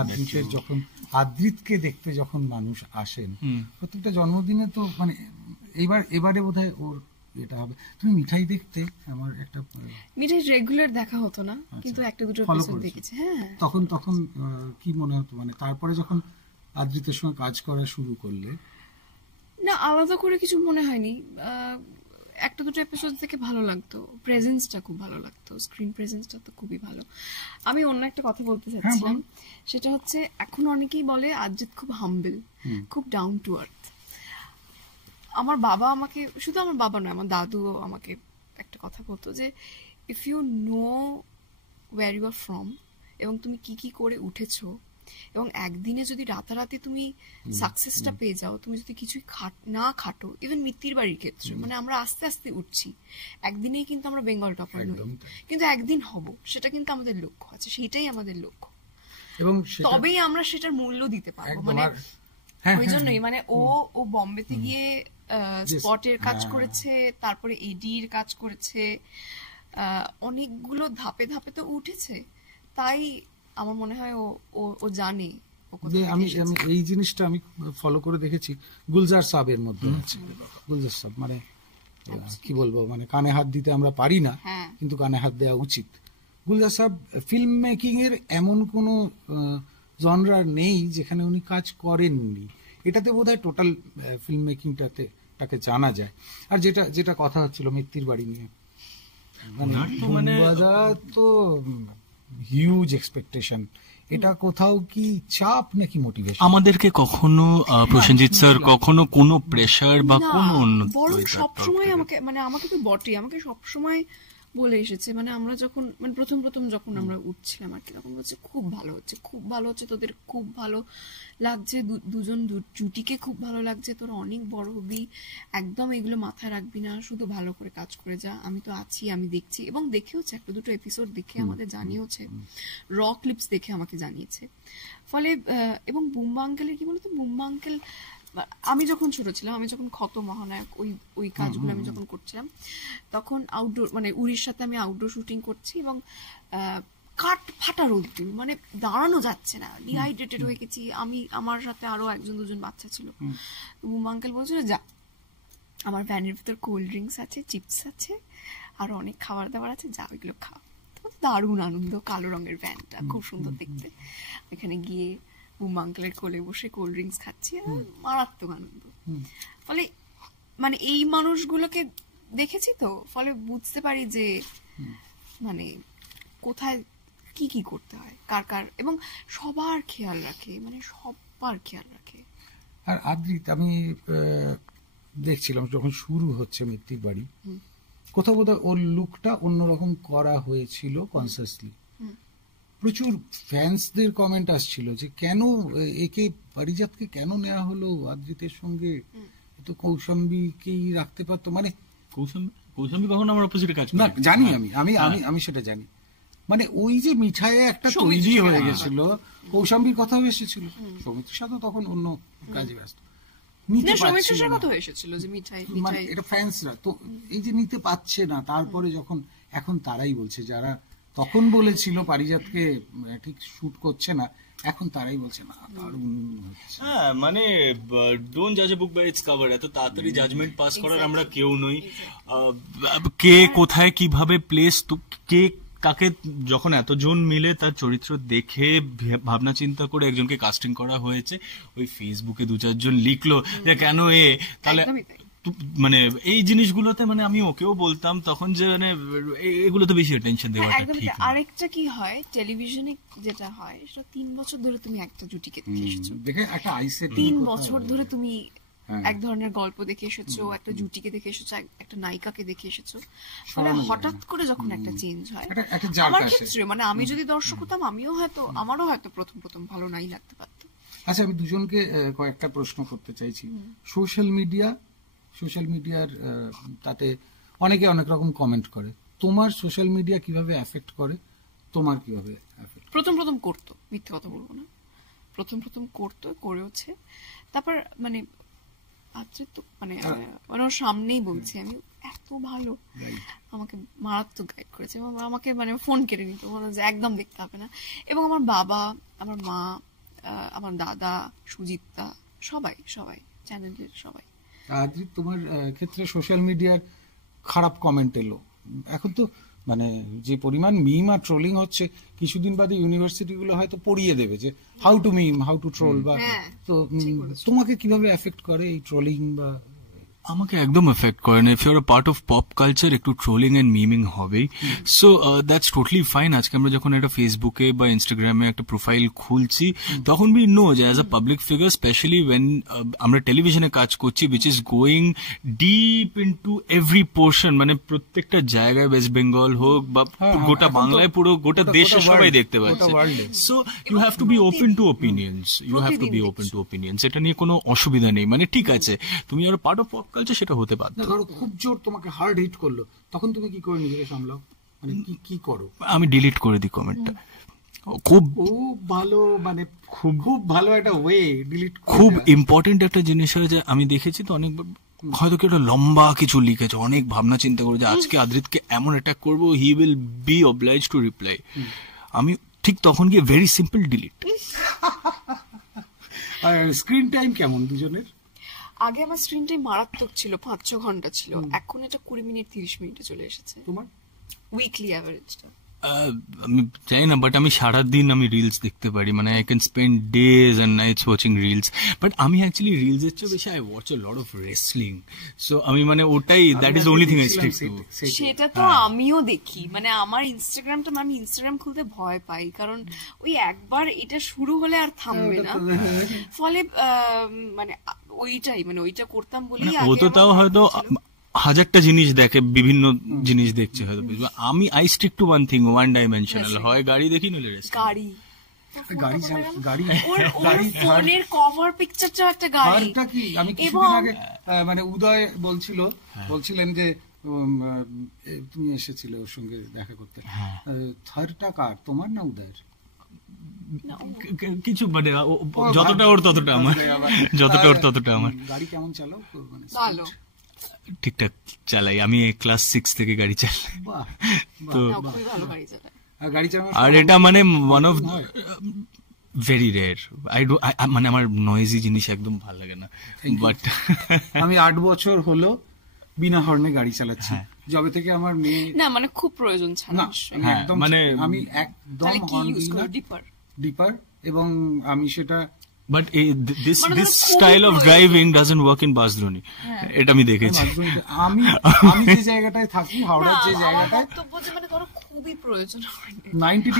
আদ্রিতের যখন আদ্রিতকে দেখতে যখন মানুষ আসেন প্রত্যেকটা জন্মদিনে তো মানে এবারে বোধহয় ওর এটা হবে তুমি মিঠাই দেখতে আমার একটা মিঠাই রেগুলার দেখা হতো না কিন্তু একটা দুটো এপিসোড দেখেছি হ্যাঁ তখন কি মনে হতো মানে তারপরে যখন আদ্রিতের সঙ্গে কাজ করা শুরু করলে না আলাদা করে কিছু মনে হয়নি একটা দুটো এপিসোড থেকে ভালো লাগতো প্রেজেন্সটা খুব ভালো লাগতো স্ক্রিন প্রেজেন্সটা তো খুবই ভালো আমি অন্য একটা কথা বলতে চাচ্ছিলাম সেটা হচ্ছে এখন অনেকেই বলে আদ্রিত খুব হাম্বল খুব ডাউন টু আর্থ আমার বাবা আমাকে শুধু আমার বাবা নয় আমার দাদুও আমাকে একটা কথা বলতো যে if you know where you are from এবং তুমি কি কি করে উঠেছো এবং একদিনে যদি রাতারাতি তুমি সাকসেসটা পেয়ে যাও তুমি যদি কিছুই না খাটো ইভেন মিত্তির বাড়ির ক্ষেত্রে মানে আমরা আস্তে আস্তে উঠছি একদিনেই কিন্তু আমরা বেঙ্গল টপার নই কিন্তু একদিন হব সেটা কিন্তু আমাদের লক্ষ্য আছে সেটাই আমাদের লক্ষ্য এবং তবেই আমরা সেটার মূল্য দিতে পারবো মানে ওই জন্যই মানে ও বম্বেতে গিয়ে স্পটের কাজ করেছে তারপরে এডির কাজ করেছে অনেকগুলো ধাপে ধাপে তো উঠেছে তাই আমার মনে হয় ও জানে আমি এই জিনিসটা আমি ফলো করে দেখেছি গুলজার সাহেবের মধ্যে আছে গুলজার সাহেব মানে কি বলবো মানে কানে হাত দিতে আমরা পারি না কিন্তু কানে হাত দেওয়া উচিত গুলজার সাহেব ফিল্ম মেকিং এর এমন কোনো জনরার নেই যেখানে উনি কাজ করেননি এটাতে বোধহয় টোটাল ফিল্ম মেকিংটাতে তাকে জানা যায় আর যেটা কথা হচ্ছিল মিত্তির বাড়ি নিয়ে মানে তো হিউজ এক্সপেকটেশন এটা কোথাও কি চাপ নাকি মোটিভেশন আমাদেরকে কখনো প্রসেনজিৎ স্যার কখনো কোনো প্রেসার বা কোনো অন্য সবসময় আমাকে তো বটেই আমাকে সবসময় বলে এসেছে মানে আমরা যখন মানে প্রথম যখন আমরা উঠছিলাম আর কি তখন বলছে খুব ভালো হচ্ছে তোদের খুব ভালো লাগছে দুজন জুটিকে খুব ভালো লাগছে তোরা অনেক বড় হবি একদম এগুলো মাথায় রাখবি না শুধু ভালো করে কাজ করে যা আমি তো আছি আমি দেখছি এবং দেখেওছে একটা দুটো এপিসোড দেখে আমাদের জানিয়েছে র ক্লিপস দেখে আমাকে জানিয়েছে ফলে এবং বুম্বা আঙ্কেলের কি বলতো বুম্বা আঙ্কেল আমি যখন ছোট ছিলাম আমি যখন ক্ষত মহানায়ক ওই কাজগুলো আমি যখন করছিলাম তখন আউটডোর মানে উড়িষ্যাতে আমি আউটডোর শুটিং করছি এবং কাঠ ফাটা রোদ্দুর মানে দাঁড়ানো যাচ্ছে না ডিহাইড্রেটেড হয়ে গেছি আমি আমার সাথে আরো একজন দুজন বাচ্চা ছিল বুম্বা আঙ্কেল বলছিল যা আমার ভ্যানের ভিতর কোল্ড ড্রিঙ্কস আছে চিপস আছে আর অনেক খাবার দাবার আছে যা ওইগুলো খা দারুণ আনন্দ কালো রঙের ভ্যানটা খুব সুন্দর দেখতে এখানে গিয়ে বুম্বা আঙ্কেলের কোলে বসে কোল্ড ড্রিঙ্কস খাচ্ছি আর মারাত্মক আনন্দ ফলে মানে এই মানুষগুলোকে দেখেছি তো ফলে বুঝতে পারি যে মানে কোথায় কি করতে হয় কার এবং সবার খেয়াল রাখে মানে সবার খেয়াল রাখে আর আদ্রিত আমি দেখছিলাম যখন শুরু হচ্ছে মিত্তির বাড়ি কোথাও বোধহয় ওর লুকটা অন্যরকম করা হয়েছিল কনসিয়াসলি প্রচুর ফ্যান্সদের কমেন্ট আসছিল যে কেন একে পারিজাতকে কেন নেওয়া হলো আদ্রিতের সঙ্গে তো কৌশম্বীকেই রাখতে পারতো মানে কৌশম্বী কখনো আমার অপোজিটে কাজ না জানি আমি সেটা জানি মানে ওই যে মিঠাইয়ে একটা তৈরি হয়ে গেছিল, কৌশাম্বীর কথাও এসেছিল, সৌমিত্র সাথে তখন অন্য কাজে ব্যস্ত, এটা ফ্যান্সরা তো এই যে নিতে পারছে না। তারপরে যখন এখন তারাই বলছে, যারা তখন বলেছিল পারিজাতকে ঠিক শুট করছে না, এখন তারাই বলছে না দারুণ হচ্ছে। হ্যাঁ, মানে ডোন্ট জাজ এ বুক বাই ইটস কভার। এত তাড়াতাড়ি জাজমেন্ট পাস করার আমরা কেউ নই। কে কোথায় কিভাবে প্লেস, কে কাকে, যখন এতজন মিলে তার চরিত্র দেখে ভাবনা চিন্তা করে একজনকে কাস্টিং করা হয়েছে, ওই ফেসবুকে 2-4 জন লিখলো যে কেন তাহলে মানে এই জিনিসগুলোতে মানে আমি ওকেও বলতাম তখন যে মানে এগুলো তো বেশি অ্যাটেনশন দেওয়াটা ঠিক না। আরেকটা কি হয়, টেলিভিশনে যেটা হয় সেটা 3 বছর ধরে তুমি একটা জুটিকে দেখে এসেছো, 3 বছর ধরে তুমি এক ধরনের গল্প দেখে এসেছো, একটা জুটিকে দেখে এসেছো, একটা নায়িকাকে দেখে এসেছো, মানে হঠাৎ করে যখন একটা চেঞ্জ হয়, আমার ক্ষেত্রে মানে আমি যদি দর্শক হতাম, আমারও হয়তো প্রথম ভালো নাই লাগতে পারতো। আচ্ছা, আমি দুজনকে কয়েকটা প্রশ্ন করতে চাইছি। সোশ্যাল মিডিয়ার তাতে অনেকে অনেক রকম কমেন্ট করে, তোমার সোশ্যাল মিডিয়া কিভাবে এফেক্ট করে, তোমার কিভাবে এফেক্ট? প্রথম করতো, মিথ্যে কথা বলবো না, প্রথম করতো, করেওছে। তারপর মানে মানে ওর সামনেই বলছি আমি, এত ভালো, আমাকে মারাত্মক গাইড করেছে, আমাকে মানে ফোন কেড়ে নিত, একদম দেখতে হবে না। এবং আমার বাবা, আমার মা, আমার দাদা, সুজিতদা, সবাই চ্যানেলের সবাই। আদ্রিত, তোমার ক্ষেত্রে সোশ্যাল মিডিয়ার খারাপ কমেন্ট এলো, এখন তো মানে যে পরিমাণ মিম আর ট্রোলিং হচ্ছে, কিছুদিন বাদে ইউনিভার্সিটি গুলো হয়তো পড়িয়ে দেবে যে how to meme, how to troll, বা তো তোমাকে কিভাবে এফেক্ট করে এই ট্রোলিং? বা আমাকে একদম এফেক্ট করে না। If you are a part of pop culture, একটু ট্রোলিং এন্ড মিমিং হবেই। So that's totally fine. আজকে আমরা যখন একটা ফেসবুকে বা ইনস্টাগ্রামে একটা প্রোফাইল খুলছি, তখন উই নো যে as a public figure, specially when আমরা টেলিভিশনে কাজ করছি, which is going deep into every portion, মানে প্রত্যেকটা জায়গায়, ওয়েস্ট বেঙ্গল হোক বা গোটা বাংলায়, পুরো গোটা দেশে সবাই দেখতে পাচ্ছে। So you have to be open to opinions, এটা নিয়ে কোনো অসুবিধা নেই। মানে ঠিক আছে, তুমি আর পার্ট অফ পপ কালচার, সেটা হতে বাধ্য। ধরো খুব জোর তোমাকে হার্ড হিট করলো, তখন তুমি কি করে নিজেকে সামলাও? মানে কি করো? আমি ডিলিট করে দিই কমেন্টটা। খুব ভালো, মানে খুব ভালো একটা ওয়ে ডিলিট। খুব ইম্পর্টেন্ট একটা জিনিস হয় যে আমি দেখেছি তো অনেকবার, হয়তো কেউ একটা লম্বা কিছু লিখেছে, অনেক ভাবনা চিন্তা করে যে আজকে আদ্রিতকে এমন অ্যাটাক করবো, he will be oblige to reply. আমি ঠিক তখন গিয়ে very simple delete. Screen time কেমন দুজনের? আগে আমার স্ক্রিন টাইম মারাত্মক ছিল, 5-6 ঘন্টা ছিল, এখন এটা 20 মিনিট 30 মিনিটে চলে এসেছে। তোমার উইকলি অ্যাভারেজটা? আমি জানি না, বাট আমি সারাদিন আমি রিলস দেখতে পারি, মানে I can spend days and nights watching reels. But আমি অ্যাকচুয়ালি রিলস এর চেয়ে বেশি I watch a lot of wrestling. So আমি মানে ওটাই, that is only thing I stick to. সেটা তো আমিও দেখি, মানে আমার ইনস্টাগ্রামটা, আমি ইনস্টাগ্রাম খুলতে ভয় পাই, কারণ ওই একবার এটা শুরু হলে আর থামবে না। ফলে মানে ওইটা করতাম বলেই ও তো তাও হয়তো 1000টা জিনিস দেখে, বিভিন্ন জিনিস দেখছে হয়তো। আমি I stick two one thing, one dimensional, হয় গাড়ি দেখি নইলে ফোনের কভার পিকচারটা একটা গাড়ি। আমি কিছুদিন আগে মানে উদয় বলছিলেন যে তুমি এসেছিলে ওর সঙ্গে দেখা করতে, থারটা কার, তোমার না উদয়ের? কিছু মানে যতটা ওর ততটা আমার, যতটা ওর ততটা আমার। গাড়ি কেমন চালাও? ভালো, ঠিকঠাক চালাই। আমি ক্লাস 6 থেকে গাড়ি চালাই, তো আর এটা মানে ওয়ান অফ ভেরি রেয়ার। মানে আমার নয়েজি জিনিস একদম ভালো লাগে না। বাট আমি 8 বছর হলো বিনা হর্নে গাড়ি চালাচ্ছি, যবে থেকে আমার মেয়ে, না মানে খুব প্রয়োজন ছাড়া একদম, মানে আমি একদম ডিপার, এবং আমি সেটা, but this style of driving doesn't work in Bazdroni, এটা আমি দেখেছি। আমি যে জায়গাটায় থাকি, হাওড়ার যে জায়গাটায়, মানে ধরো খুবই প্রয়োজন 90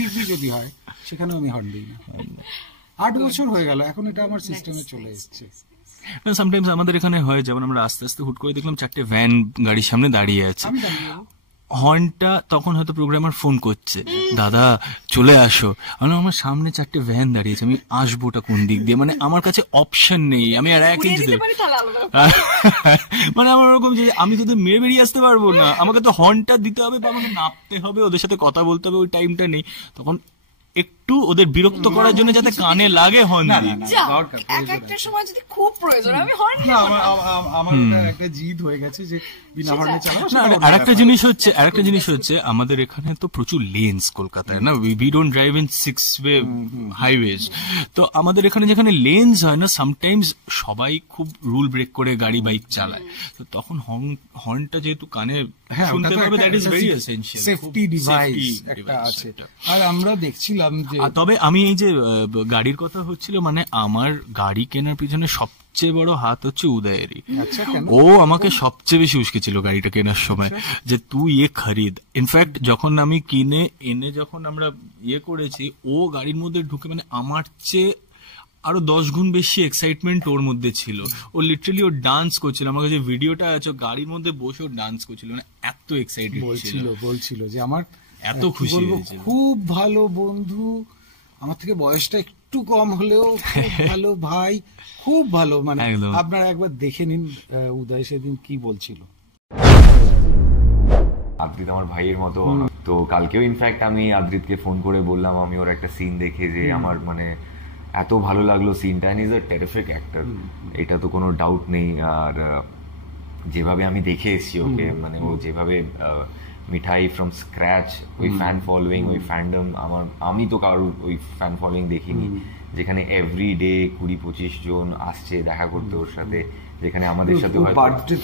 ডিগ্রি যদি হয়, সেখানে আমি হর্ন দিই না। 8 বছর হয়ে গেল, এখন এটা আমার সিস্টেমে চলে এসেছে। সামটাইমস আমাদের এখানে হয়, যেমন আমরা আস্তে আস্তে হুট করে দেখলাম 4টে ভ্যান গাড়ির সামনে দাঁড়িয়ে আছে, হর্নটা তখন হয়তো প্রোগ্রামার ফোন করছে, দাদা চলে আসো, আমার সামনে 4টে ভ্যান দাঁড়িয়েছে, আমি আসবো ওটা কোন দিক দিয়ে, মানে আমার কাছে অপশন নেই, আমি আর 1 ইঞ্চি মানে আমার ওরকম যে আমি তোদের মেরে বেরিয়ে আসতে পারবো না, আমাকে তো হর্নটা দিতে হবে বা আমাকে নাপতে হবে, ওদের সাথে কথা বলতে হবে, ওই টাইমটা নেই। তখন একটু ওদের বিরক্ত করার জন্য যাতে কানে লাগে হর্ন দিই। একটা সময় যদি খুব প্রয়োজন আমি হর্ন আমার একটা জিদ হয়ে গেছে যে বিনা হর্নে চালাবো। আরেকটা জিনিস হচ্ছে আমাদের এখানে তো প্রচুর লেন্স কলকাতায় না, we don't drive in 6-way highways, তো আমাদের এখানে যেখানে লেন্স হয় না, সামটাইমস সবাই খুব রুল ব্রেক করে গাড়ি বাইক চালায়, তো তখন হর্নটা যেহেতু কানে শুনতে পাবে, that is very essential, safety device একটা আছে। আর আমরা দেখছিলাম যে, তবে আমি এই যে গাড়ির কথা হচ্ছিল, মানে আমার গাড়ি কেনার পিছনে সবচেয়ে বড় হাত হচ্ছে উদয়েরই। ও আমাকে সবচেয়ে বেশি উস্কেছিল গাড়িটা কেনার সময়, যে তুই খরিদ। ইনফ্যাক্ট যখন আমি কিনে এনে যখন আমরা করেছি, ও গাড়ির মধ্যে ঢুকে মানে আমার চেয়ে আরো 10 গুণ বেশি এক্সাইটমেন্ট ওর মধ্যে ছিল। ও লিটারালি ও ডান্স করছিল, আমার কাছে ভিডিওটা আছে, গাড়ির মধ্যে বসে ও ডান্স করছিল, মানে এত এক্সাইটেড বলছিল যে আমার এত খুশি হয়েছিল, খুব ভালো বন্ধু, আমার থেকে বয়সটা একটু কম হলেও খুব ভালো ভাই, খুব ভালো। মানে আপনারা একবার দেখে নিন উদয় সেদিন কি বলছিল। আদ্রিত আমার ভাইয়ের মতো, তো কালকেও ইনফ্যাক্ট আমি আদ্রিতকে ফোন করে বললাম আমি ওর একটা সিন দেখে যে আমার মানে এত ভালো লাগলো সিনটা, and is a terrific actor, এটা তো কোনো ডাউট নেই। আর যেভাবে আমি দেখে এসেছি ওকে, মানে ও যেভাবে মিঠাই ফ্রম স্ক্র্যাচ, ওই ফ্যান ফলোয়িং, ওই ফ্যান্ডম, আমি তো কারোর ওই ফ্যান ফলোয়িং দেখিনি, যেখানে এভরি ডে 20-25 জন আসছে দেখা করতে ওর সাথে, যেখানে আমাদের সাথে বার্থডে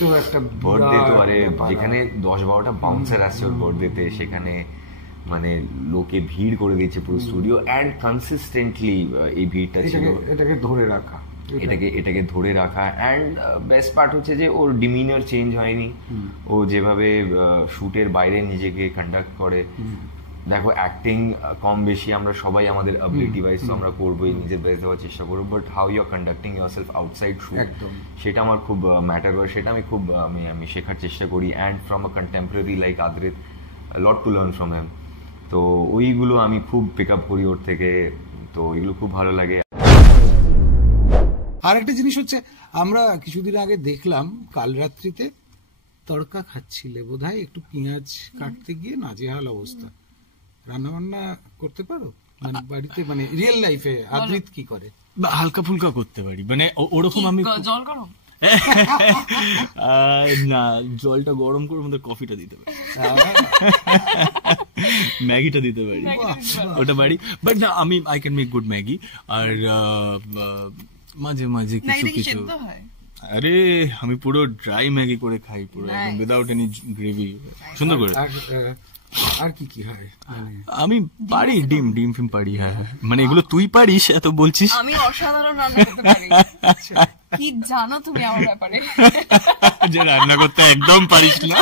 তো আরে যেখানে 10-12টা বাউন্সার আসছে ওর বার্থডেতে, সেখানে মানে লোকে ভিড় করে দিয়েছে পুরো স্টুডিও, অ্যান্ড কনসিস্টেন্টলি এই ভিড়টা ছিল, এটাকে ধরে রাখা অ্যান্ড বেস্ট পার্ট হচ্ছে যে ওর ডিমিনার চেঞ্জ হয়নি, ও যেভাবে শুটের বাইরে নিজেকে কন্ডাক্ট করে। দেখো অ্যাক্টিং কম বেশি আমরা সবাই আমাদের অ্যাবিলিটি ওয়াইজ তো আমরা করবোই, নিজের বেস্ট দেওয়ার চেষ্টা করবো, but how you are conducting yourself outside shoot, সেটা আমার খুব ম্যাটার করে, সেটা আমি খুব আমি শেখার চেষ্টা করি, and from a contemporary like Adrit, lot to learn from him. তো ওইগুলো আমি খুব পিক আপ করি ওর থেকে, তো এগুলো খুব ভালো লাগে। আর একটা জিনিস হচ্ছে, আমরা কিছুদিন আগে দেখলাম কাল রাত্রিতে তড়কা খাচ্ছিলে বোধহয়, একটু পেঁয়াজ কাটতে গিয়ে নাজেহাল অবস্থা। রান্না বান্না করতে পারো মানে বাড়িতে, মানে রিয়েল লাইফে আদ্রিত কি করে? হালকা ফুলকা করতে পারি, মানে ওরকম আমি জল গরম না, জলটা গরম করে মধ্যে কফিটা দিতে পারি, ম্যাগিটা দিতে পারি, ওটা পারি, বাট না আমি I can make good Maggi. আর মাঝে মাঝে কিছু আরে আমি পুরো ড্রাই ম্যাগি করে খাই, পুরো উইদাউট এনি গ্রেভি, সুন্দর করে। আর কি কি হয়? আমি পারি ডিম ফিম পারি, হ্যাঁ মানে এগুলো তুই পারিস এত বলছিস, আমি অসাধারণ রান্না করতে পারি। কি জানো তুমি আমার ব্যাপারে? যে রান্না করতে একদম পারিস না।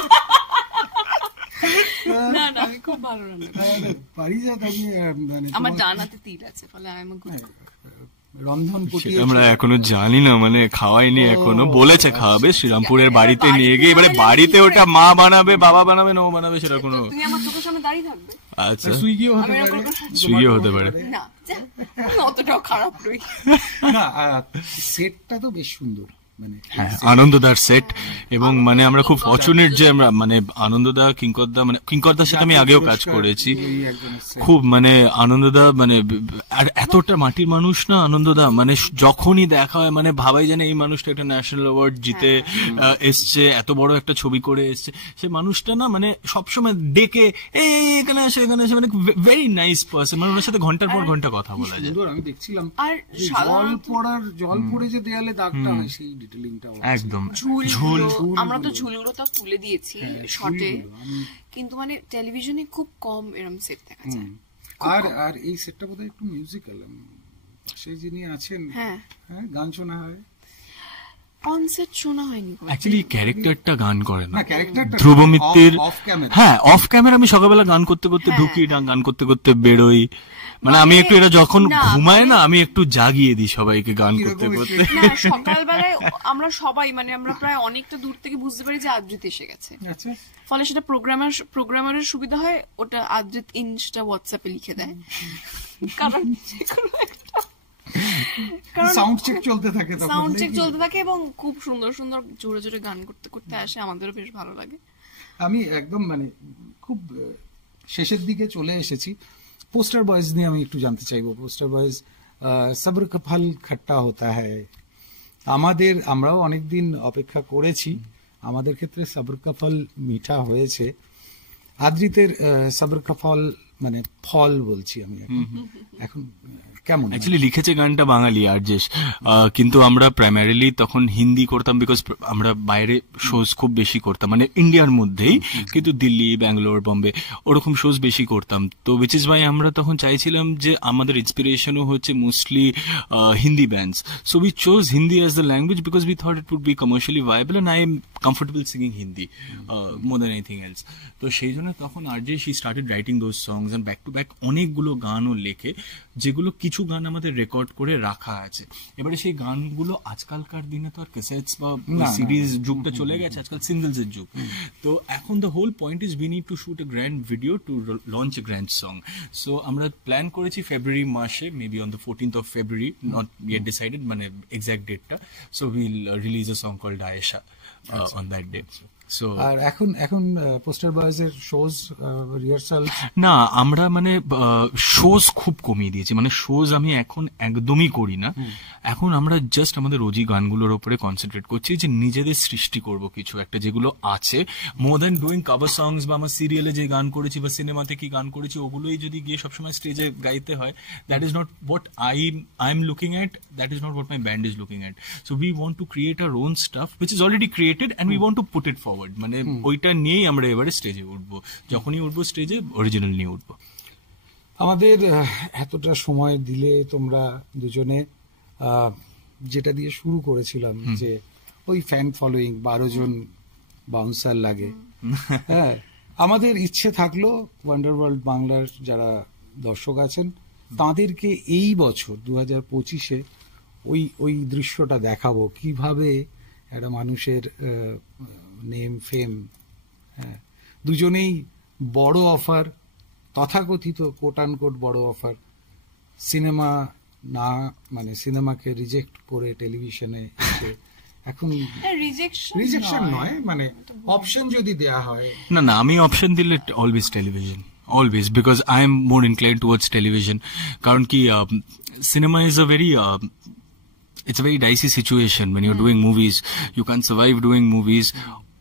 না না, আমি খুব ভালো রান্না পারি। আমার ডান হাতে তিল আছে, ফলে আমি রন্ধন আমরা এখনো জানি না, মানে খাওয়াইনি এখনো, বলেছে খাওয়াবে শ্রীরামপুরের বাড়িতে নিয়ে গিয়ে, এবারে বাড়িতে ওটা মা বানাবে, বাবা বানাবে না ও বানাবে, সেটা কোনো, তুমি আমার চোখের সামনে দাঁড়িয়ে থাকবে। আচ্ছা সুইগিও হতে পারে না, অতটাও খারাপ নই। না, সেটটা তো বেশ সুন্দর, মানে আনন্দদার সেট, এবং মানে আমরা খুব ফরচুনেট যে আমরা মানে আনন্দদা কিঙ্করদার সাথে আমি আগেও কাজ করেছি, খুব মানে আনন্দদা মানে আর এতটা মাটির মানুষ না আনন্দদা, মানে যখনই দেখা হয় মানে ভাবাই জানে এই মানুষটা একটা ন্যাশনাল অ্যাওয়ার্ড জিতে এসছে, এত বড় একটা ছবি করে এসছে, সে মানুষটা না মানে সবসময় ডেকে এই এখানে আসে এখানে আসে, মানে ভেরি নাইস পার্সন, মানে ওনার সাথে ঘন্টার পর ঘন্টা কথা বলা যায়। আমি দেখছিলাম আর জল পড়ে যে দেয়ালে দাগটা হয়, সেই একদম ঝুল, আমরা তো ঝুলগুলো তো তুলে দিয়েছি শর্টে, কিন্তু মানে টেলিভিশনে খুব কম এরকম সেট দেখা যায়। আর এই সেটটা বোধহয় একটু মিউজিক্যাল, সেই যিনি আছেন, হ্যাঁ গান শোনা হয় কনসেপ্ট শোনা হয়নি অ্যাকচুয়ালি ক্যারেক্টারটা গান করে না, ক্যারেক্টারটা ধ্রুব মিত্তির অফ ক্যামেরা, হ্যাঁ অফ ক্যামেরা আমি সকালবেলা গান করতে করতে ঢুকি, গান করতে করতে বেরোই, মানে আমি একটু এটা যখন ঘুমায় না আমি একটু জাগিয়ে দিই সবাইকে গান করতে করতে। না সকালবেলায় আমরা সবাই মানে আমরা প্রায় অনেকটা দূর থেকে বুঝতে পারি যে আদ্রিত এসে গেছে, ফলে সেটা প্রোগ্রামারের সুবিধা হয়, ওটা আদ্রিত ইনস্টা হোয়াটসঅ্যাপে লিখে দেয়, কারণ সাউন্ড চেক চলতে থাকে, সাউন্ড চেক চলতে থাকে এবং খুব সুন্দর সুন্দর জোরে জোরে গান করতে করতে আসে, আমাদেরও বেশ ভালো লাগে। আমি একদম মানে খুব শেষের দিকে চলে এসেছি। পোস্টার বয়েজ নিয়ে আমি একটু জানতে চাইবো। পোস্টার বয়েজ সবর কা ফল খট্টা হতা হ্যায়, আমরাও অনেকদিন অপেক্ষা করেছি, আমাদের ক্ষেত্রে সবর কা ফল মিঠা হয়েছে। আদ্রিতের সবর কা ফল মানে ফল বলছি আমি এখন কেমন? অ্যাকচুয়ালি লিখেছে গানটা বাঙালি আরজেশ, কিন্তু আমরা প্রাইমারিলি তখন হিন্দি করতাম, বিকজ আমরা বাইরে শোজ খুব বেশি করতাম, মানে ইন্ডিয়ার মধ্যেই, কিন্তু দিল্লি, ব্যাঙ্গালোর, বম্বে ওরকম শোজ বেশি করতাম। তো উইচ ইজ ওয়াই আমরা তখন চাইছিলাম যে আমাদের ইন্সপিরেশনও হচ্ছে mostly Hindi bands, so we chose Hindi as the language because we thought it would be commercially viable and I am comfortable singing Hindi more than anything else. তো সেই জন্য তখন আরজেশ he started writing those songs and back to back অনেকগুলো গানও লেখে, যেগুলো কিছু গান আমাদের রেকর্ড করে রাখা আছে। এবারে সেই গানগুলো আজকালকার দিনে তো আর ক্যাসেটস বা সিডিজ যুগটা চলে গেছে, আজকাল সিঙ্গলস এর যুগ। তো এখন the whole point is we need to shoot a grand video to launch a grand song. So আমরা প্ল্যান করেছি ফেব্রুয়ারি মাসে, maybe on the 14th of February, not yet decided মানে এক্সাক্ট ডেটটা। So will release a song called Ayesha on that day. আর এখন poster বয়েজের shows rehearsal না, আমরা মানে শোজ খুব কমিয়ে দিয়েছি, মানে শোজ আমি এখন একদমই করি না। এখন আমরা জাস্ট আমাদের রোজি গানগুলোর উপরে কনসেন্ট্রেট করছি, যে নিজেদের সৃষ্টি করব কিছু একটা যেগুলো আছে, মোর দ্যান ডুইং কভার সংস বা আমার সিরিয়ালে যে গান করেছি বা সিনেমাতে কি গান করেছি ওগুলোই যদি গিয়ে সবসময় স্টেজে গাইতে হয়, that is not what I am looking at, that is not what my band is looking at. So we want to create our own staff which is already created and we want to put it forward. মানে ওইটা নিয়েই আমরা এবারে স্টেজে উঠবো, যখনই উঠবো স্টেজে অরিজিনাল নিয়ে উঠবো। আমাদের এতটা সময় দিলে তোমরা দুজনে, যেটা দিয়ে শুরু করেছিলাম যে ওই ফ্যান ফলোয়িং 12 জন বাউন্সার লাগে, হ্যাঁ আমাদের ইচ্ছে থাকলো ওয়ান্ডারওয়ার্ল্ড বাংলার যারা দর্শক আছেন তাদেরকে এই বছর 2025-এ ওই দৃশ্যটা দেখাবো, কিভাবে একটা মানুষের নেম ফেম, হ্যাঁ দুজনেই বড় অফার, তথাকথিত কোট আনকোট বড় অফার, সিনেমা না মানে সিনেমাকে রিজেক্ট করে টেলিভিশনে এসে, এখন রিজেকশন নয় মানে অপশন যদি দেয়া হয়, না আমি অপশন দিলে always television, always, because I am more inclined towards television. কারণ কি cinema is a very it's a very dicey situation when you're doing movies. You can't survive doing movies.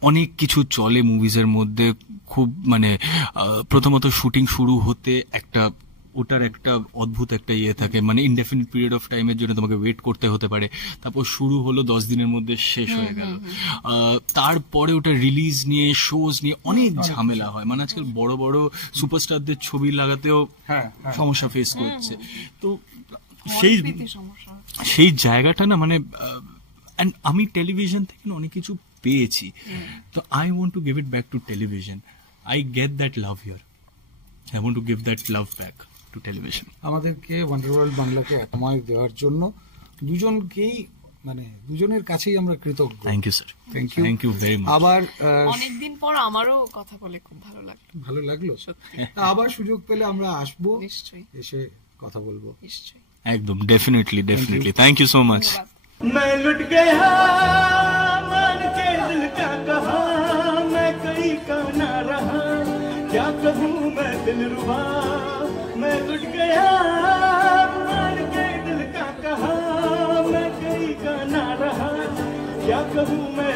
অনেক কিছু চলে মুভিজের মধ্যে, খুব মানে প্রথমত শুটিং শুরু হতে ওটার একটা অদ্ভুত একটা ইয়ে থাকে, মানে ইনডেফিনিট পিরিয়ড অফ টাইমের জন্য তোমাকে ওয়েট করতে হতে পারে, তারপর শুরু হলো 10 দিনের মধ্যে শেষ হয়ে গেল, তারপরে ওটা রিলিজ নিয়ে শোজ নিয়ে অনেক ঝামেলা হয়, মানে আজকাল বড় বড় সুপারস্টারদের ছবি লাগাতেও সমস্যা ফেস করছে। তো সেই জায়গাটা না মানে আমি টেলিভিশন থেকে অনেক কিছু পেয়েছি, তো I want to give it back to television. I get that love here, I want to give that love back to television. আমাদেরকে ওয়ান্ডারওয়ার্ল্ড বাংলাকে সময় দেওয়ার জন্য দুজনকেই মানে দুজনের কাছেই আমরা কৃতজ্ঞ। Thank you sir, thank you very much. আবার অনেকদিন পর আমারও কথা বলে খুব ভালো লাগলো সত্যি। আবার সুযোগ পেলে আমরা আসবো, নিশ্চয়ই এসে কথা বলবো, নিশ্চয়ই একদম definitely. Thank you so much. मैं लुट गया मान के दिल का कहा, मैं कहीं का ना रहा, क्या कहूँ मैं दिलरुबा। मैं लुट गया मान के दिल का कहा, मैं कहीं का ना रहा, क्या कहूँ मैं